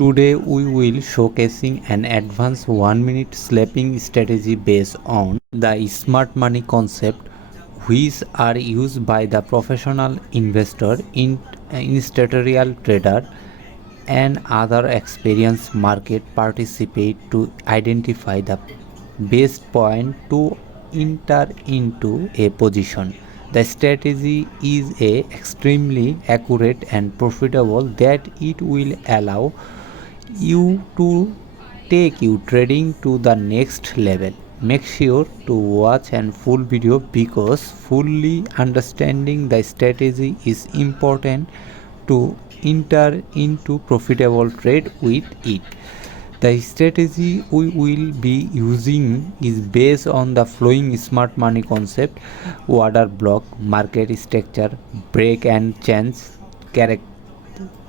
Today we will showcasing an advanced 1 minute scalping strategy based on the smart money concept which are used by the professional investor, institutional trader and other experienced market participants to identify the best point to enter into a position. The strategy is extremely accurate and profitable that it will allow you to take you trading to the next level. Make sure to watch and full video because fully understanding the strategy is important to enter into profitable trade with it. The strategy we will be using is based on the flowing smart money concept, order block, market structure, break and change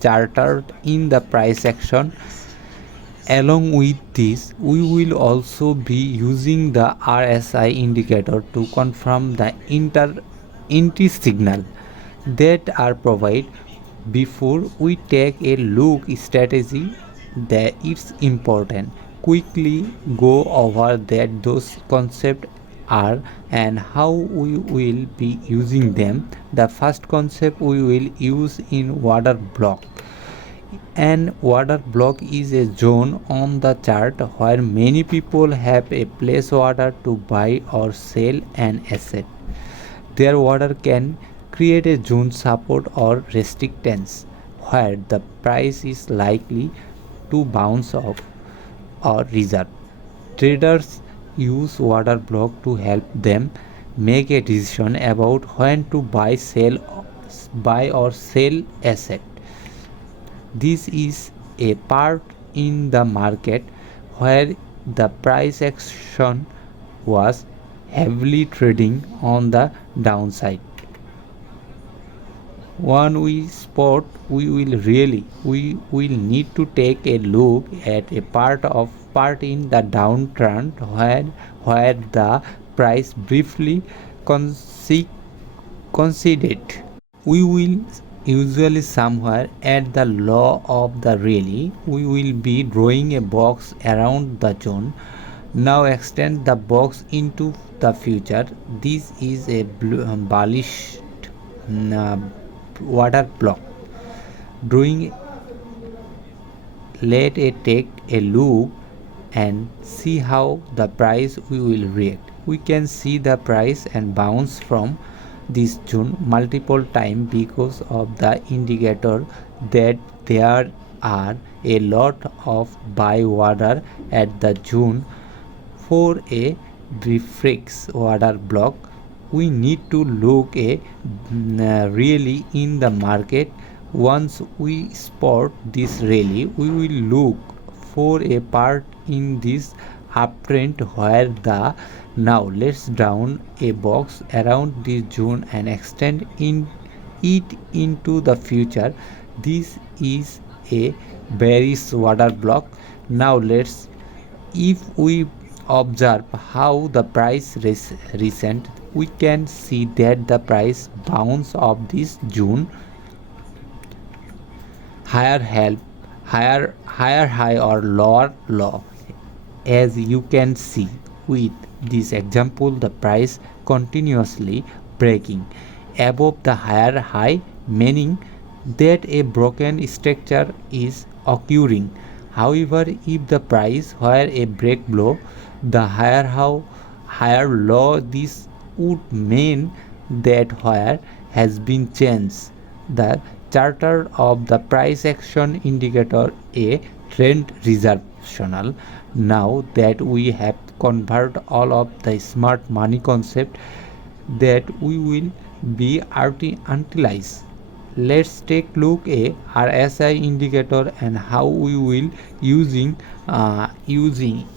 chartered in the price action. Along with this, we will also be using the RSI indicator to confirm the entry signal that are provided before we take a look strategy that it's important quickly go over that those concepts are and how we will be using them. The first concept we will use in order block. An order block is a zone on the chart where many people have a place order to buy or sell an asset. Their order can create a zone support or resistance where the price is likely to bounce off or reserve. Traders use order block to help them make a decision about when to buy or sell asset. This is a part in the market where the price action was heavily trading on the downside. When we spot we will need to take a look at a part in the downtrend where the price briefly conceded. We will usually somewhere at the low of the rally. We will be drawing a box around the zone. Now extend the box into the future. This is a bullish uh, water block. Drawing, let it take a look and see how the price will react. We can see the price and bounce from this zone multiple times because of the indicator that there are a lot of buy order at the zone. For a reflex order block, we need to look really in the market. Once we spot this rally, we will look for a part in this uptrend where the now let's down a box around this zone and extend it into the future. This is a bearish order block. Now let's if we observe how the price recent, we can see that the price bounce of this June higher help higher high or lower low. As you can see with this example, the price continuously breaking above the higher high, meaning that a broken structure is occurring. However, if the price were a break below the higher low, this would mean that where has been changed. The charter of the price action indicator a trend reservational. Now that we have converted all of the smart money concept that we will be utilize. Let's take look a RSI indicator and how we will using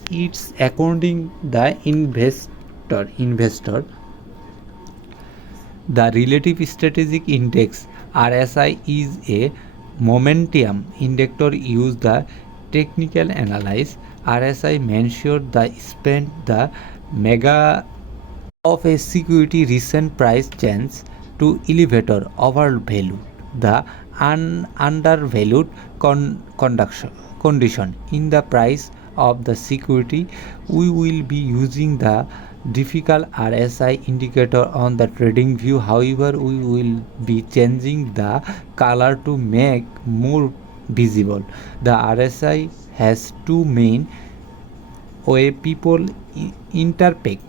its according the investor. The relative strategic index RSI is a momentum indicator used the technical analysis. RSI measures the spend the mega of a security recent price change to elevator overall value. The undervalued condition in the price of the security. We will be using the difficult RSI indicator on the trading view. However, we will be changing the color to make more visible. The RSI has two main way people interpret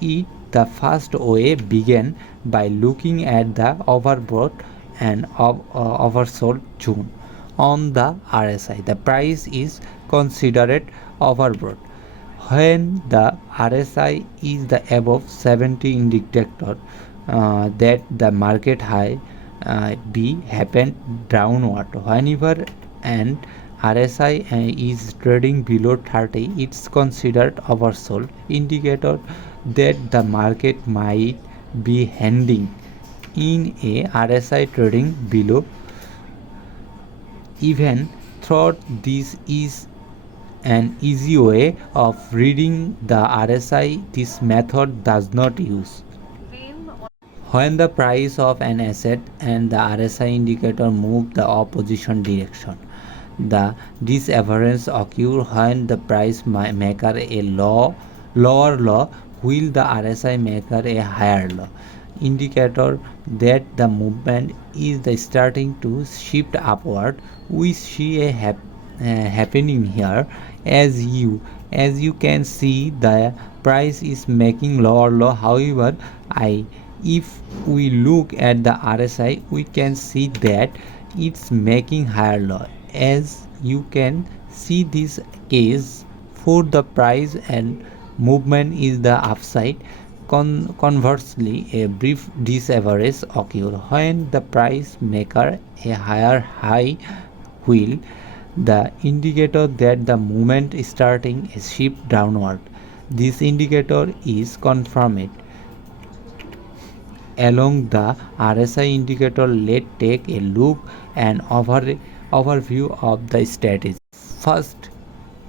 it. The first way began by looking at the overbought and oversold zone on the RSI. The price is considered overbought. When the RSI is the above 70 indicator that the market high B happened downward. Whenever and RSI is trading below 30, it's considered oversold indicator that the market might be heading in a RSI trading below. Even though this is an easy way of reading the RSI, this method does not use. When the price of an asset and the RSI indicator move the opposition direction, the disaverance occurs when the price maker a lower low while the RSI maker a higher low. Indicator that the movement is the starting to shift upward. We see a happening here. As you can see, the price is making lower low. However, if we look at the RSI, we can see that it's making higher low. As you can see, this case for the price and movement is the upside. Conversely, a brief disaverage occurs when the price maker a higher high while the indicator that the movement is starting a shift downward. This indicator is confirmed along the RSI indicator. Let's take a look and overview of the strategy. First,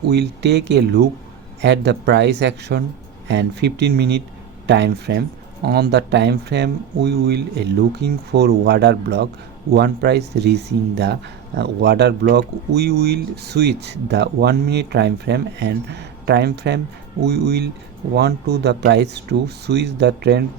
we'll take a look at the price action and 15-minute time frame. On the time frame, we will looking for water block. One price reaching the water block, we will switch the 1 minute time frame, and time frame we will want to the price to switch the trend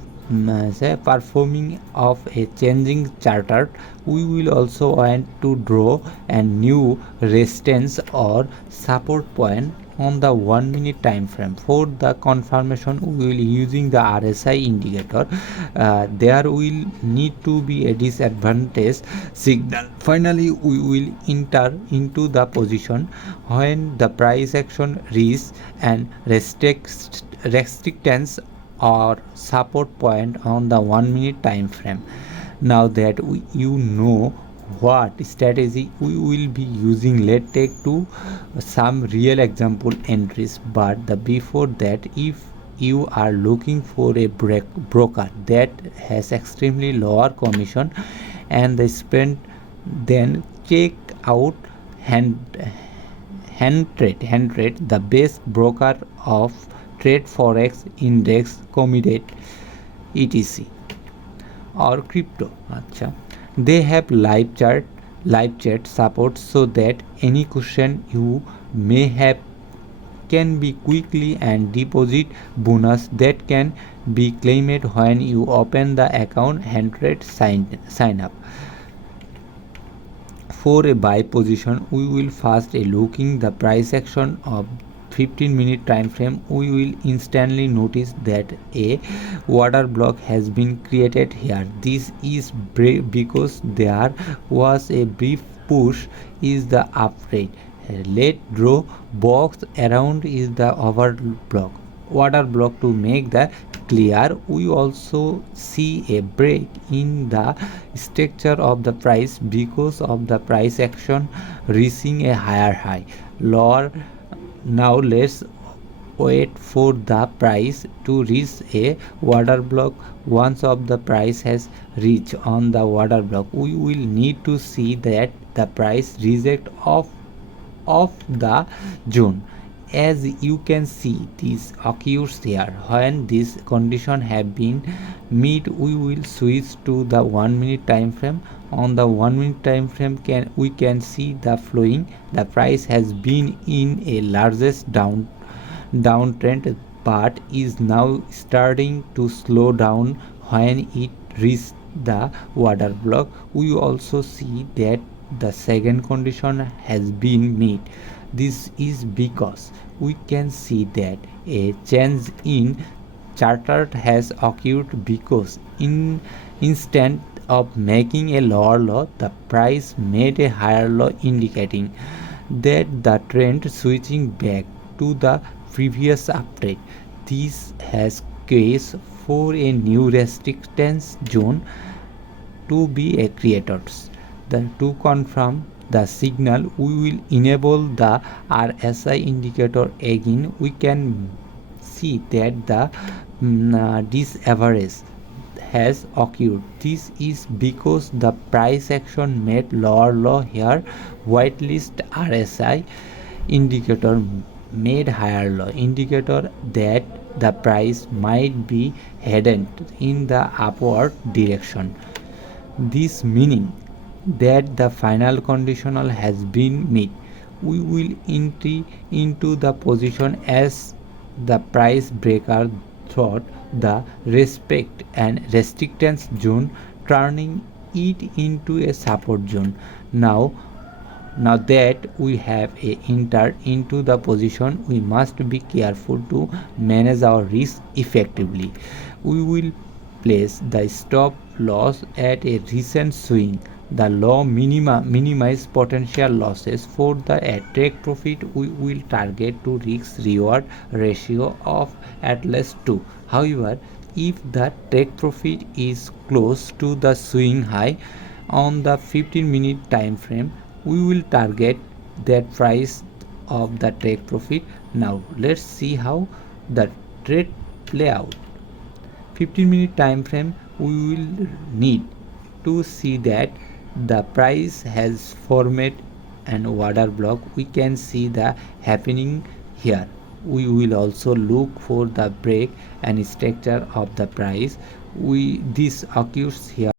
performing of a changing charter. We will also want to draw a new resistance or support point on the 1 minute time frame. For the confirmation, we will using the RSI indicator. There will need to be a disadvantage signal. Finally, we will enter into the position when the price action reaches and restrictions or support point on the 1 minute time frame. Now that you know what strategy we will be using, let's take to some real example entries. But before that, if you are looking for a broker that has extremely lower commission and the spend, then check out hand trade, the best broker of trade forex, index, commodity, etc. or crypto. They have live chat support so that any question you may have can be quickly, and deposit bonus that can be claimed when you open the account. Hand trade sign up. For a buy position, we will first looking the price action of 15-minute time frame. We will instantly notice that a water block has been created here. This is because there was a brief push is the up rate. Let draw box around is the water block. To make the clear, we also see a break in the structure of the price because of the price action reaching a higher high lower. Now let's wait for the price to reach a water block. Once of the price has reached on the water block, we will need to see that the price reject of the zone. as you can see, this occurs here. When this condition have been met, we will switch to the 1 minute time frame. On the 1 minute time frame, we can see the flowing. The price has been in a largest downtrend, but is now starting to slow down when it reaches the water block. We also see that the second condition has been met. This is because we can see that a change in charter has occurred because instead of making a lower low, the price made a higher low, indicating that the trend switching back to the previous uptrend. This has case for a new resistance zone to be created. To confirm the signal, we will enable the RSI indicator again. We can see that the disaverage has occurred. This is because the price action made lower low here. Whitelist RSI indicator made higher low, indicator that the price might be headed in the upward direction. This meaning that the final conditional has been met. We will enter into the position as the price breaker through the respect and resistance zone, turning it into a support zone. Now that we have entered into the position, we must be careful to manage our risk effectively. We will place the stop loss at a recent swing. The law minimize potential losses. For the take profit, we will target to risk reward ratio of at least 2. However, if the take profit is close to the swing high on the 15-minute time frame, we will target that price of the take profit. Now let's see how the trade play out. 15-minute time frame, we will need to see that the price has formed an order block. We can see the happening here. We will also look for the break and structure of the price. This occurs here.